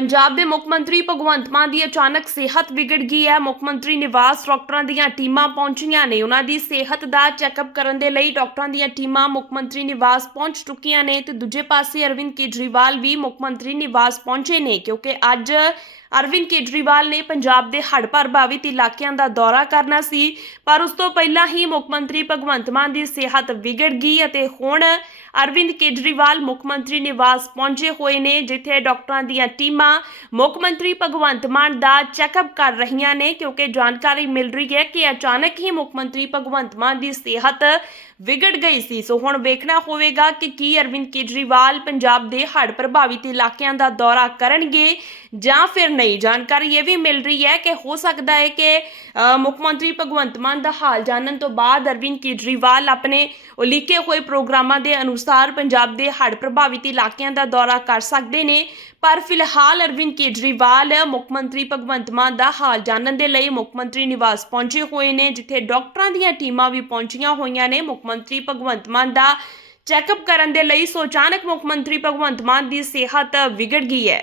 ਪੰਜਾਬ ਦੇ ਮੁੱਖ ਮੰਤਰੀ ਭਗਵੰਤ ਮਾਨ ਦੀ ਅਚਾਨਕ ਸਿਹਤ ਵਿਗੜ ਗਈ ਹੈ। ਮੁੱਖ ਮੰਤਰੀ ਨਿਵਾਸ ਡਾਕਟਰਾਂ ਦੀਆਂ ਟੀਮਾਂ ਪਹੁੰਚੀਆਂ ਨੇ। ਉਹਨਾਂ ਦੀ ਸਿਹਤ ਦਾ ਚੈੱਕਅਪ ਕਰਨ ਦੇ ਲਈ ਡਾਕਟਰਾਂ ਦੀਆਂ ਟੀਮਾਂ ਮੁੱਖ ਮੰਤਰੀ ਨਿਵਾਸ ਪਹੁੰਚ ਚੁੱਕੀਆਂ ਨੇ ਤੇ ਦੂਜੇ ਪਾਸੇ ਅਰਵਿੰਦ ਕੇਜਰੀਵਾਲ ਵੀ ਮੁੱਖ ਮੰਤਰੀ ਨਿਵਾਸ ਪਹੁੰਚੇ ਨੇ ਕਿਉਂਕਿ ਅੱਜ ਅਰਵਿੰਦ ਕੇਜਰੀਵਾਲ ਨੇ ਪੰਜਾਬ ਦੇ ਹੜ੍ਹ ਪ੍ਰਭਾਵਿਤ ਇਲਾਕਿਆਂ ਦਾ ਦੌਰਾ ਕਰਨਾ ਸੀ। ਪਰ ਉਸ ਤੋਂ ਪਹਿਲਾਂ ਹੀ ਮੁੱਖ ਮੰਤਰੀ ਭਗਵੰਤ ਮਾਨ ਦੀ ਸਿਹਤ ਵਿਗੜ ਗਈ ਅਤੇ ਹੁਣ ਅਰਵਿੰਦ ਕੇਜਰੀਵਾਲ ਮੁੱਖ ਮੰਤਰੀ ਨਿਵਾਸ ਪਹੁੰਚੇ ਹੋਏ ਨੇ, ਜਿੱਥੇ ਡਾਕਟਰਾਂ ਦੀਆਂ ਟੀਮਾਂ ਮੁੱਖ ਮੰਤਰੀ ਭਗਵੰਤ ਮਾਨ ਦਾ ਚੈੱਕਅਪ ਕਰ ਰਹੀਆਂ ਨੇ, ਕਿਉਂਕਿ ਜਾਣਕਾਰੀ ਮਿਲ ਰਹੀ ਹੈ ਕਿ ਅਚਾਨਕ ਹੀ ਮੁੱਖ ਮੰਤਰੀ ਭਗਵੰਤ ਮਾਨ ਦੀ ਸਿਹਤ ਵਿਗੜ ਗਈ ਸੀ। ਸੋ ਹੁਣ ਵੇਖਣਾ ਹੋਵੇਗਾ ਕਿ ਕੀ ਅਰਵਿੰਦ ਕੇਜਰੀਵਾਲ ਪੰਜਾਬ ਦੇ ਹੜ੍ਹ ਪ੍ਰਭਾਵਿਤ ਇਲਾਕਿਆਂ ਦਾ ਦੌਰਾ ਕਰਨਗੇ। ਜਾਂ ਫਿਰ ਨਹੀਂ? ਜਾਣਕਾਰੀ ਇਹ ਵੀ ਮਿਲ ਰਹੀ ਹੈ ਕਿ ਹੋ ਸਕਦਾ ਹੈ ਕਿ ਮੁੱਖ ਮੰਤਰੀ ਭਗਵੰਤ ਮਾਨ ਦਾ ਹਾਲ ਜਾਣਨ ਤੋਂ ਬਾਅਦ ਅਰਵਿੰਦ ਕੇਜਰੀਵਾਲ ਆਪਣੇ ਉਲੀਕੇ ਹੋਏ ਪ੍ਰੋਗਰਾਮਾਂ ਦੇ ਅਨੁਸਾਰ ਪੰਜਾਬ ਦੇ ਹੜ੍ਹ ਪ੍ਰਭਾਵਿਤ ਇਲਾਕਿਆਂ ਦਾ ਦੌਰਾ ਕਰ ਸਕਦੇ ਨੇ। ਪਰ ਫਿਲਹਾਲ ਅਰਵਿੰਦ ਕੇਜਰੀਵਾਲ ਮੁੱਖ ਮੰਤਰੀ ਭਗਵੰਤ ਮਾਨ ਦਾ ਹਾਲ ਜਾਣਨ ਦੇ ਲਈ ਮੁੱਖ ਮੰਤਰੀ ਨਿਵਾਸ ਪਹੁੰਚੇ ਹੋਏ ਨੇ, ਜਿੱਥੇ ਡਾਕਟਰਾਂ ਦੀਆਂ ਟੀਮਾਂ ਵੀ ਪਹੁੰਚੀਆਂ ਹੋਈਆਂ ਨੇ। ਮੁੱਖ ਮੰਤਰੀ ਭਗਵੰਤ ਮਾਨ ਦਾ ਚੈੱਕਅਪ ਕਰਨ ਦੇ ਲਈ ਸੋ ਅਚਾਨਕ ਮੁੱਖ ਮੰਤਰੀ ਭਗਵੰਤ ਮਾਨ ਦੀ ਸਿਹਤ ਵਿਗੜ ਗਈ ਹੈ।